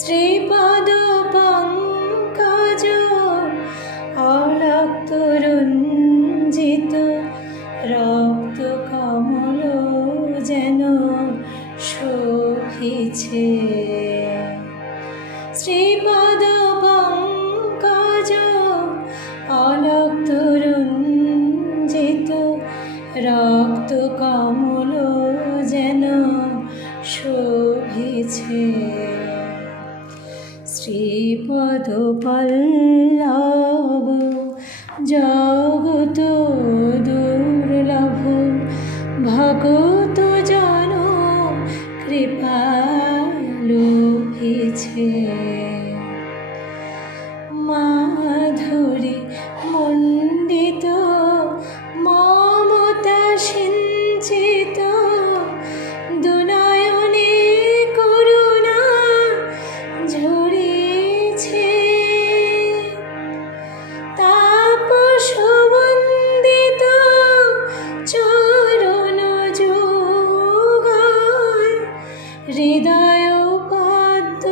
শ্রীপদ পঙ্কজ অলক্ত রঞ্জিত রক্ত কমল যেন শোভিছে। শ্রীপদ পঙ্কজ অলক্ত রঞ্জিত রক্ত কমল যেন শোভিছে। শ্রীপদ পল্লব জগত দুর্লভ ভগত জন কৃপা লোভিছে। মাধুরী মণ্ডিত মমতা সিঞ্চিত দুনয়নে করুণা ঝরিছে। তাপস বন্দিত চরণ যুগল হৃদয় পদ্ম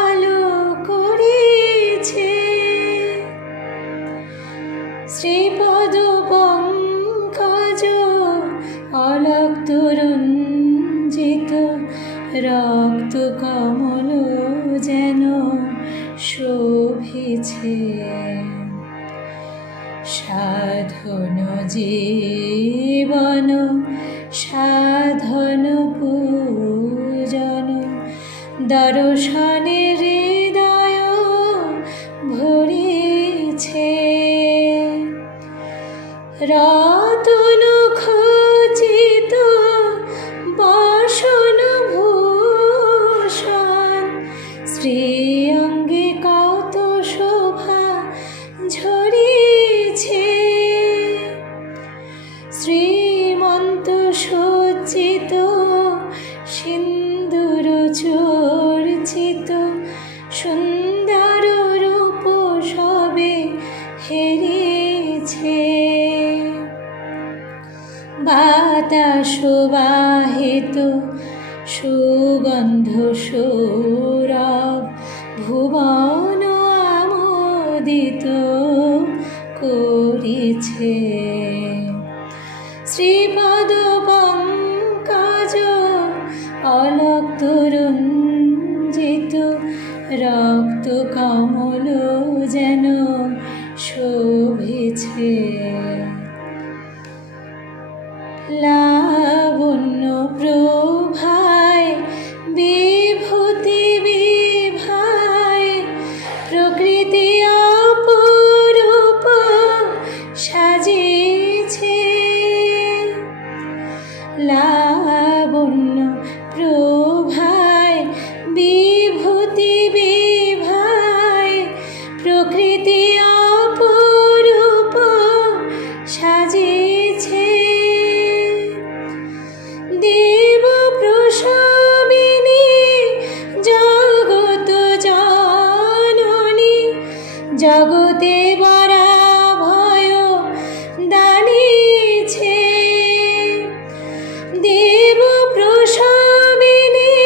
আলো করেছে। শ্রীপদ পঙ্কজ অলক্ত রঞ্জিত রক্ত কমল যেন শোভিছে। সাধন জীবন সাধন পূজন দর্শনে হৃদয় ভরিছে। রতন খচিত বসন ভূষণ শ্রীঅঙ্গে কত শোভা ঝরিছে। শ্রীমন্ত সজ্জিত সিন্দুর চর্চিত সুন্দর রূপ সবে হেরিছে। বাতাস বাহিত সুগন্ধ সৌরভ ভুবন আমোদিত করিছে। শ্রীপদ পঙ্কজ অলক্ত রঞ্জিত রক্ত কমল যেন শোভিছে। লাবণ্য প্রভায় বিভূতি বিভায় প্রকৃতি অপরূপ সাজিছে। লাবণ্য প্রভায় বিভূতি বিভায় প্রকৃতি অপরূপ সাজিছে। দেব প্রসবিনী জগত জননী জগতে বরা ভয় দানিছে। দেব প্রসবিনী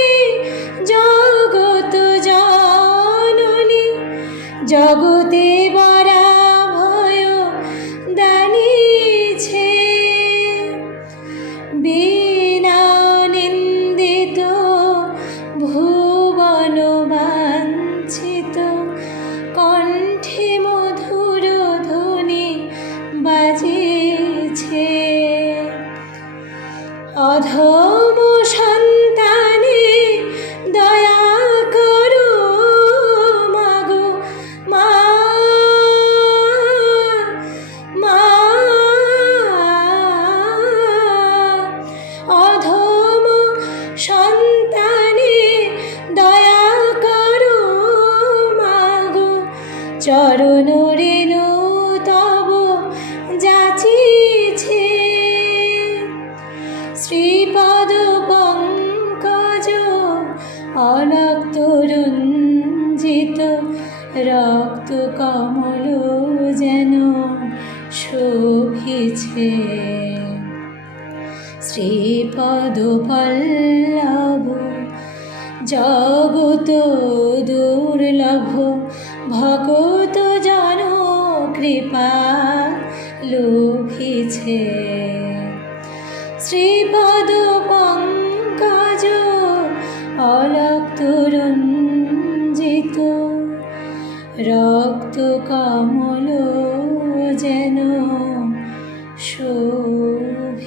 জগত জননী জগতে বরা ভয় দানিছে। বিনা নিন্দিত ভুবন বাঞ্ছিত কণ্ঠে মধুর ধ্বনি বাজিছে। অধম সন্তানে দয়া করো মাগো মা। মা অধম সন্তানে দয়া করো মাগো চরণ রেণু তব যাচিছে। শ্রীপদ পঙ্কজ অলক্ত রঞ্জিত রক্ত কমল যেন শোভিছে। শ্রীপদ পল্লব জগত দুর্লভ ভগত জন কৃপা লুভিছে শ্রীপদ পঙ্কজ অলক তরুঞ্জিত রক্ত কমল যেন শোভিছে।